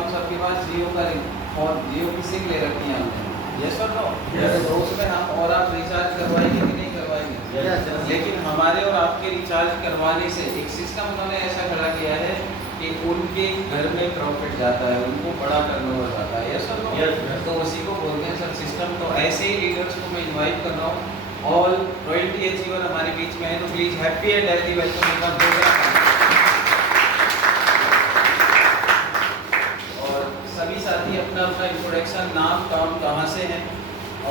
हम सबके पास जियो का और जियो की सिम ले रखी है हमने, यस और नो? तो उसमें हम और आप रिचार्ज करवाएंगे कि नहीं करवाएंगे? लेकिन हमारे और आपके रिचार्ज करवाने से एक सिस्टम उन्होंने ऐसा खड़ा किया है कि उनके घर में प्रॉफिट जाता है, उनको बड़ा टर्नओवर आता है, यस और नो? तो उसी को बोलते हैं सर सिस्टम। तो ऐसे ही लीडर्स को मैं इन्वाइट कर रहा हूँ। ऑल रॉयल्टी अचीवर हमारे बीच में है, तो please happy and healthy welcome एक बार प्रोग्राम। और सभी साथी अपना अपना इंट्रोडक्शन, नाम, काम, कहाँ से हैं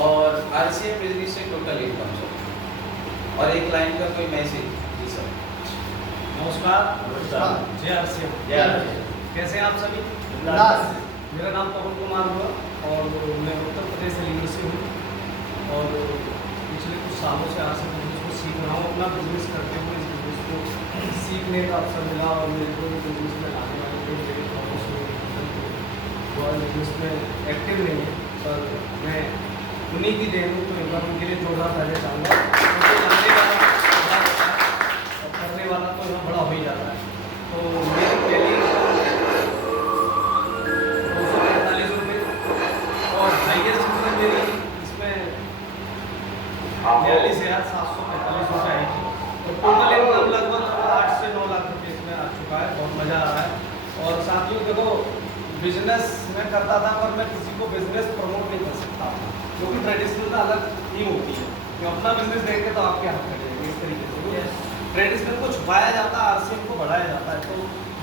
और आरसीएम बिजनेस से टोटल इनकम सर, और एक लाइन का कोई मैसेज। जी सर। नमस्कार। जय आरसीएम। कैसे हैं आप सभी? मेरा नाम पवन कुमार हुआ और मैं उत्तर प्रदेश लीडर से हूँ और पिछले कुछ सालों से आरसीएम बिजनेस को सीख रहा हूँ। अपना बिजनेस करते हुए इस बिजनेस को सीखने का अवसर मिला और मेरे को बिजनेस में लाने वाले लोग मेरे पड़ोस में और बिजनेस में एक्टिव नहीं है, पर मैं उन्हीं की देन हूँ, तो एक बार उनके लिए जोरदार तालियां चाहूँगा। करने वाला तो यहाँ बड़ा हो ही जाता है। तो मेरी पहली 245 रुपये और हाइएस्ट इनकम मेरी इसमें 42,745 रुपये आई थी। तो टोटल इनकम लगभग 8 से 9 लाख रुपये इसमें आ चुका है। बहुत मज़ा आ रहा है। और साथियों देखो, बिजनेस मैं करता था पर मैं किसी को बिजनेस प्रमोट नहीं कर सकता, क्योंकि ट्रेडिशनल तो अलग ही होती है। तो अपना बिजनेस देखेंगे तो आपके हाथ में जाएंगे इस तरीके से। ट्रेडिशनल को छुपाया जाता है, आरसीएम को बढ़ाया जाता है। तो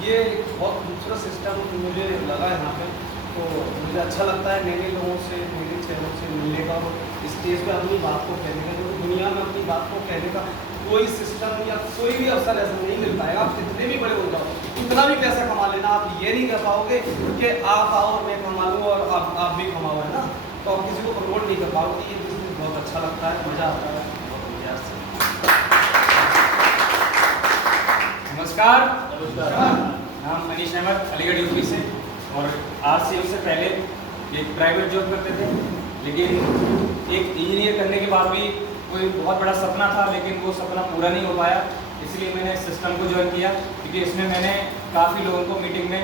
ये बहुत खूबसूरत सिस्टम मुझे लगा यहाँ पे। तो मुझे अच्छा लगता है नए नए लोगों से, नए चैनल से मिलने का और स्टेज पे अपनी बात को कहने का। क्योंकि दुनिया में अपनी बात को कहने का कोई सिस्टम या कोई भी अवसर ऐसा नहीं मिल पाएगा। आप कितने भी बड़े हो जाओ, कितना भी पैसा कमा लेना, आप ये नहीं कर पाओगे कि आप आओ मैं कमा लूँ और आप भी कमाओ, है ना? तो आप किसी को प्रमोट नहीं कर पाओगे। ये बिजनेस बहुत अच्छा लगता है, मज़ा आता है। बहुत बढ़िया से। नमस्कार। नाम मनीष अहमद, अलीगढ़ यूपी से। और आरसीएम से पहले एक प्राइवेट जॉब करते थे, लेकिन एक इंजीनियर करने के बाद भी कोई बहुत बड़ा सपना था, लेकिन वो सपना पूरा नहीं हो पाया। इसलिए मैंने इस सिस्टम को ज्वाइन किया, क्योंकि इसमें मैंने काफ़ी लोगों को मीटिंग में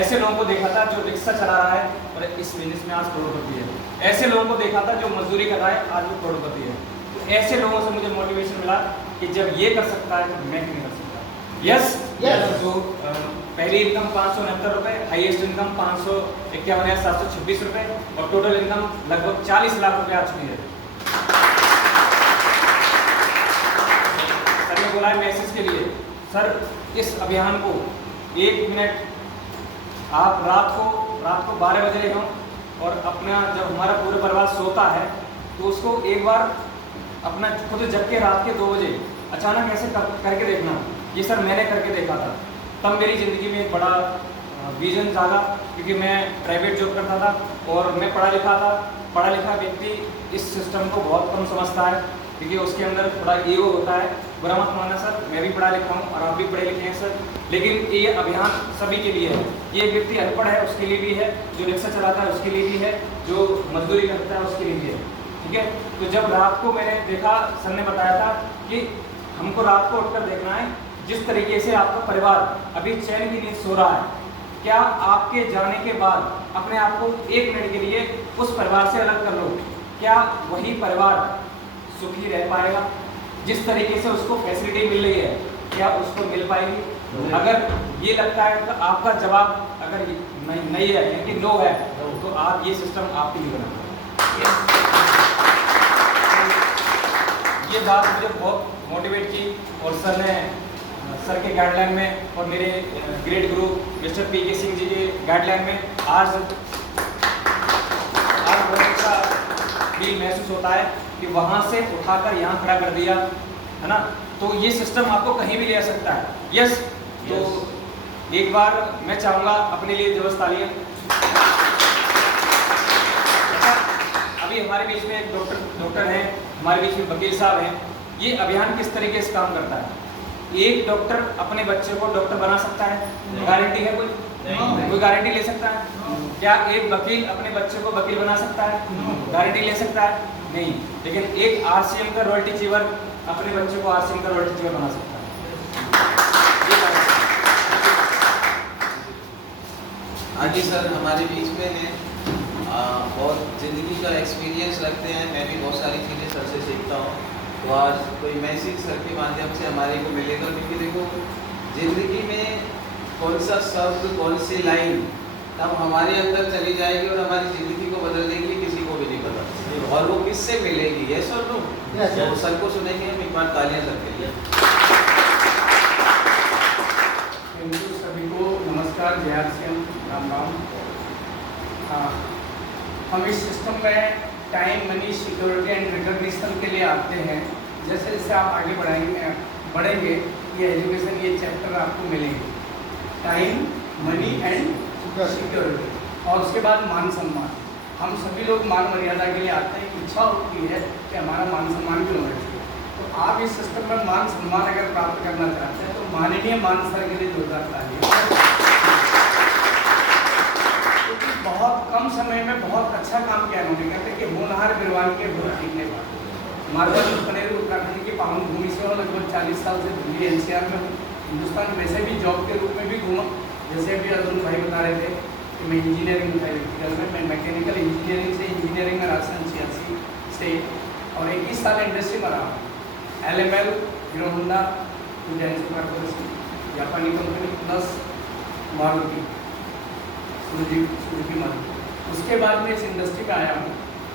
ऐसे लोगों को देखा था जो रिक्शा चला रहा है और इस बिजनेस में आज करोड़पति है। ऐसे लोगों को देखा था जो मजदूरी कर रहा है, आज वो करोड़पति है। तो ऐसे लोगों से मुझे मोटिवेशन मिला कि जब ये कर सकता है तो मैं क्यों नहीं कर सकता। यस। तो पहली इनकम 569 रुपये, हाईएस्ट इनकम 551,726 रुपये और टोटल इनकम लगभग 40 लाख रुपये आ चुकी है। सर ने बोला है मैसेज के लिए, सर इस अभियान को 1 मिनट आप रात को 12 बजे लेगा और अपना जब हमारा पूरा परिवार सोता है तो उसको एक बार अपना खुद जग के रात के 2 बजे अचानक ऐसे करके देखना। ये सर मैंने करके देखा था, तब मेरी ज़िंदगी में एक बड़ा विजन जागा, क्योंकि मैं प्राइवेट जॉब करता था और मैं पढ़ा लिखा व्यक्ति इस सिस्टम को बहुत कम समझता है, क्योंकि उसके अंदर थोड़ा ईगो होता है। बुरा मत मानना सर, मैं भी पढ़ा लिखा हूँ और आप भी पढ़े लिखे हैं सर, लेकिन ये अभियान सभी के लिए है। ये व्यक्ति अनपढ़ है उसके लिए भी है, जो रिक्शा चलाता है उसके लिए भी है, जो मजदूरी करता है उसके लिए भी है, ठीक है? तो जब रात को मैंने देखा, सर ने बताया था कि हमको रात को उठकर देखना है, जिस तरीके से आपका परिवार अभी चैन की नींद सो रहा है, क्या आपके जाने के बाद अपने आप को 1 मिनट के लिए उस परिवार से अलग कर लो, क्या वही परिवार सुखी रह पाएगा? जिस तरीके से उसको फैसिलिटी मिल रही है, क्या उसको मिल पाएगी? अगर ये लगता है तो आपका जवाब अगर नहीं है यानी नो है, तो आप ये सिस्टम आपके लिए बना। ये बात मुझे बहुत मोटिवेट की और सर के गाइडलाइन में और मेरे ग्रेट गुरु मिस्टर पीके सिंह जी के गाइडलाइन में आज बहुत अच्छा फील महसूस होता है कि वहाँ से उठाकर यहाँ खड़ा कर दिया, है ना? तो ये सिस्टम आपको कहीं भी ले आ सकता है। यस। तो एक बार मैं चाहूँगा अपने लिए जबरदस्त तालियां। अभी हमारे बीच में एक डॉक्टर हैं, हमारे बीच में वकील साहब हैं। ये अभियान किस तरीके से काम करता है? एक डॉक्टर अपने बच्चे को डॉक्टर बना सकता है? गारंटी है कोई? कोई गारंटी ले सकता है? क्या एक वकील अपने बच्चे को वकील बना सकता है? गारंटी ले सकता है? नहीं। लेकिन एक आरसीएम का रॉयल्टी अचीवर अपने बच्चे को आरसीएम का रॉयल्टी अचीवर बना सकता है। आगे सर हमारे बीच में हैं, बहुत ज़िंदगी का एक्सपीरियंस रखते हैं। मैं भी बहुत सारी चीज़ें सर से सीखता हूँ। तो आज कोई मैसेज सर के माध्यम से हमारे को मिलेगा, क्योंकि देखो ज़िंदगी में कौन सा शब्द, कौन सी लाइन तब हमारे अंदर चली जाएगी और हमारी ज़िंदगी को बदल देगी, किसी को भी नहीं पता। और वो किससे मिलेगी, ये सर नो तो सर को सुनेंगे हम। एक बार तालियां सर के लिए। सभी को नमस्कार, जय श्री राम राम। हम इस सिस्टम में time, money, security and recognition के लिए आते हैं। जैसे जैसे आप आगे बढ़ेंगे ये एजुकेशन, ये चैप्टर आपको मिलेंगे। टाइम, मनी एंड सिक्योरिटी, और उसके बाद मान सम्मान। हम सभी लोग मान मर्यादा के लिए आते हैं। इच्छा होती है कि हमारा मान सम्मान क्यों होना चाहिए। तो आप इस सिस्टम में मान सम्मान अगर प्राप्त करना चाहते हैं तो माननीय मान सर के लिए जोरदार तालियां। क्योंकि बहुत कम समय में बहुत अच्छा काम किया उन्होंने। कहते हैं कि होनहार विद्वान के गुण सीखने का। मारवाड़ी पनेरू उत्तराखंड की पावन भूमि से और लगभग 40 साल से दिल्ली NCR में हूँ। हिंदुस्तान वैसे भी जॉब के रूप में भी घूमा। जैसे अभी अर्जुन भाई बता रहे थे कि मैं इंजीनियरिंग था इलेक्ट्रिकल में, मैं मैकेनिकल इंजीनियरिंग से इंजीनियरिंग में राजस्थान 86 से, और 21 साल इंडस्ट्री में रहा। LML, हीरो होंडा, जापानी company, plus Maruti, Suzuki Maruti. उसके बाद में इस इंडस्ट्री में आया हूँ।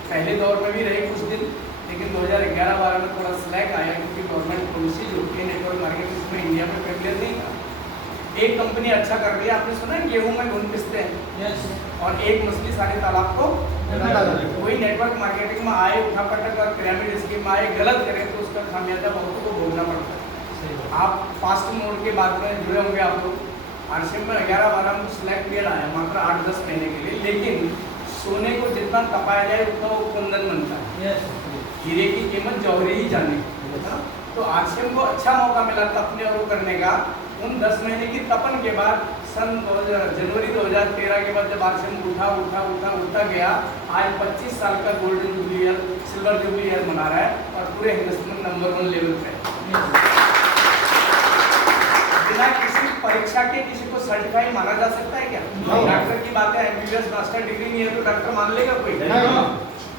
पहले दौर में भी रहे कुछ दिन, लेकिन 2011-12 में थोड़ा स्लैग आया, क्योंकि गवर्नमेंट पॉलिसी जो होती है नेटवर्क मार्केटिंग में इंडिया में फेमिलियर नहीं था। एक कंपनी अच्छा कर रही है, आपने सुना है गेहूं में घुन पिसते हैं, और एक मछली सारे तालाब को। वही नेटवर्क मार्केटिंग में आए, उठापटक और पिरामिड स्कीम में आए, गलत करें तो उसका खामियाजा बहुतों को भोगना पड़ता है। आप फास्ट मोड के बाद में जुड़े होंगे आप लोग। RCM में 11-12 में स्लैग पीरियड आया मात्र 8-10 महीने के लिए, लेकिन सोने को जितना तपाया जाए उतना वो कुंदन बनता है। हीरे की कीमत जौहरी ही जाने। तो RCM को अच्छा मौका मिला तपने और वो करने का। उन 10 महीने की तपन के बाद जनवरी 2013 के बाद जब RCM उठा गया, आज 25 साल का golden jubilee year, silver jubilee year मना रहा है और पूरे हिंदुस्तान नंबर 1 लेवल पे। बिना किसी परीक्षा के किसी को सर्टिफाई माना जा सकता है क्या? डॉक्टर की बात है, MBBS मास्टर डिग्री नहीं है तो डॉक्टर मान लेगा कोई?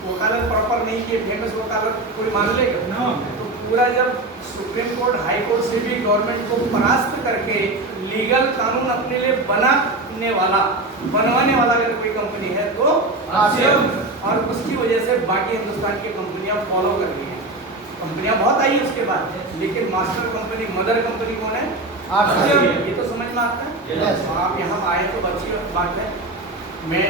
वकालत प्रॉपर नहीं किए, फेमस वकालत कोई मान लेगा? तो पूरा जब सुप्रीम कोर्ट, हाई कोर्ट से भी गवर्नमेंट को परास्त करके लीगल कानून अपने लिए बनवाने वाला अगर कोई कंपनी है तो RCM, और उसकी वजह से बाकी हिंदुस्तान की कंपनियां फॉलो कर रही हैं। कंपनियां बहुत आई उसके बाद, लेकिन मास्टर कंपनी, मदर कंपनी कौन है? RCM। ये तो समझ में आता है। आप यहाँ आए तो अच्छी बात है। मैं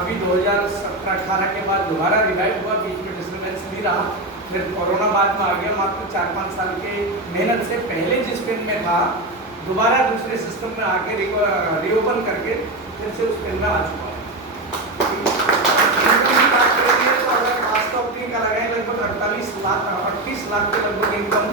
अभी 2017-18 के बाद दोबारा रिवाइव हुआ, बीच में डिस्टर्बेंस भी रहा, फिर कोरोना बाद में आ गया। मात्र 4-5 साल के मेहनत से पहले जिस पेन में था, दोबारा दूसरे सिस्टम में आके रीओपन करके फिर से उस पेन में आ चुका है। तो अगर फास्ट ऑप्टिंग का लगाए लगभग 38 लाख के लगभग इनकम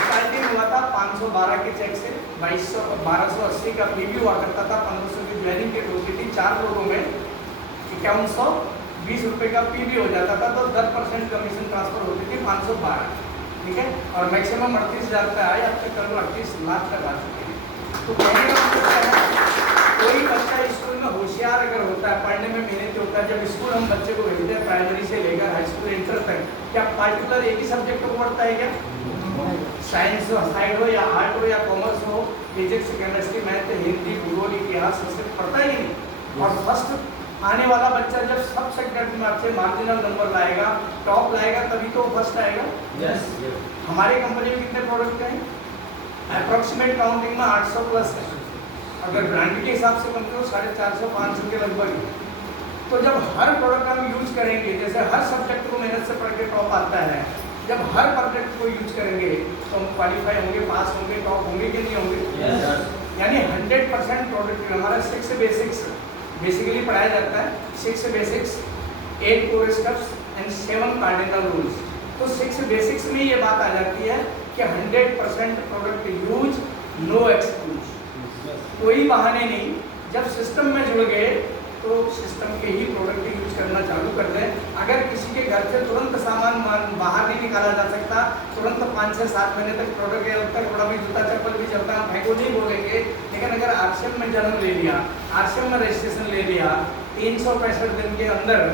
स्टार्टिंग हुआ था 512 के चेक से। 1280 का PV हुआ करता था। 1500 की ज्वाइनिंग की होती थी। 4 लोगों में 5120 रुपये का PV हो जाता था, तो 10% कमीशन ट्रांसफर होती थी 512, ठीक है। और मैक्सिमम 38,000 पे आए, अब तक करीब 38 लाख तक आ चुके हैं। तो कहने का मतलब है, कोई बच्चा स्कूल में होशियार अगर होता है, पढ़ने में मेहनती होता है, जब स्कूल हम बच्चे को भेजते हैं प्राइमरी से लेकर हाई स्कूल इंटर तक, क्या पार्टिकुलर एक ही सब्जेक्ट को पढ़ता है क्या? साइंस साइड हो या आर्ट हो या कॉमर्स हो, फिजिक्स, केमिस्ट्री, मैथ, हिंदी, भूगोल, इतिहास, संस्कृत पढ़ता ही नहीं। और फर्स्ट आने वाला बच्चा जब सब सब्जेक्ट में आपसे मार्जिनल नंबर लाएगा, टॉप लाएगा, तभी तो फर्स्ट आएगा। हमारी कंपनी में कितने प्रोडक्ट हैं? अप्रोक्सीमेट काउंटिंग में 800 प्लस है। अगर ब्रांड के हिसाब से कंपनी 450-500 के लगभग है। तो जब हर प्रोडक्ट हम यूज करेंगे, जैसे हर सब्जेक्ट को मेहनत से पढ़ के टॉप आता है, जब हर प्रोडक्ट को यूज करेंगे तो हम क्वालिफाई होंगे, पास होंगे, टॉप होंगे कि नहीं होंगे? यानी 100% प्रोडक्ट। हमारा 6 बेसिक्स बेसिकली पढ़ाया जाता है। 6 basics, 8 core steps and 7 cardinal rules. तो 6 बेसिक्स में ये बात आ जाती है कि 100% प्रोडक्ट यूज, नो एक्सक्यूज, कोई बहाने नहीं। जब सिस्टम में जुड़ गए तो सिस्टम के ही प्रोडक्ट यूज करना चालू कर दें। अगर किसी के घर से तुरंत सामान बाहर नहीं निकाला जा सकता, तुरंत 5 से 7 महीने तक प्रोडक्ट, अब तक बड़ा भी जूता चप्पल भी चलता है, भाई को नहीं बोलेंगे कि लेकिन अगर आरसीएम में जन्म ले लिया, आरसीएम में रजिस्ट्रेशन ले लिया, 365 दिन के अंदर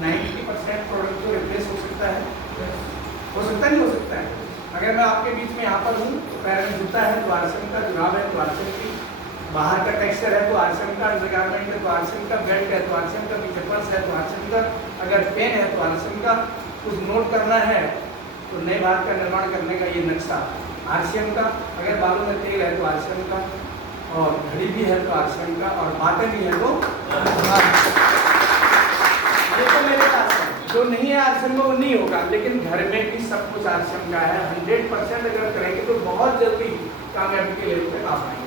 90% प्रोडक्ट को रिप्लेस हो सकता है, हो सकता है नहीं हो सकता है। अगर मैं आपके बीच में यहाँ पर हूँ, पैर में जूता है तो आरसीएम का, जुराब है तो आरसीएम की, बाहर का टेक्सचर है तो आरसीएम का, अंडरगारमेंट है तो आरसीएम का, बेल्ट है तो आरसीएम का, पीछे पर्स है तो आरसीएम का, अगर पेन है तो आरसीएम का, कुछ नोट करना है तो नए भारत का निर्माण करने का ये नक्शा आरसीएम का, अगर बालों में तेल है तो आरसीएम का, और घड़ी भी है तो आरसीएम का, और बातें भी है तो ये तो मेरे पास है। जो नहीं है आरसीएम का वो नहीं होगा, लेकिन घर में भी सब कुछ आरसीएम का है। 100% अगर करेंगे तो बहुत जल्दी कामयाबी के लेवल पे आप आएंगे।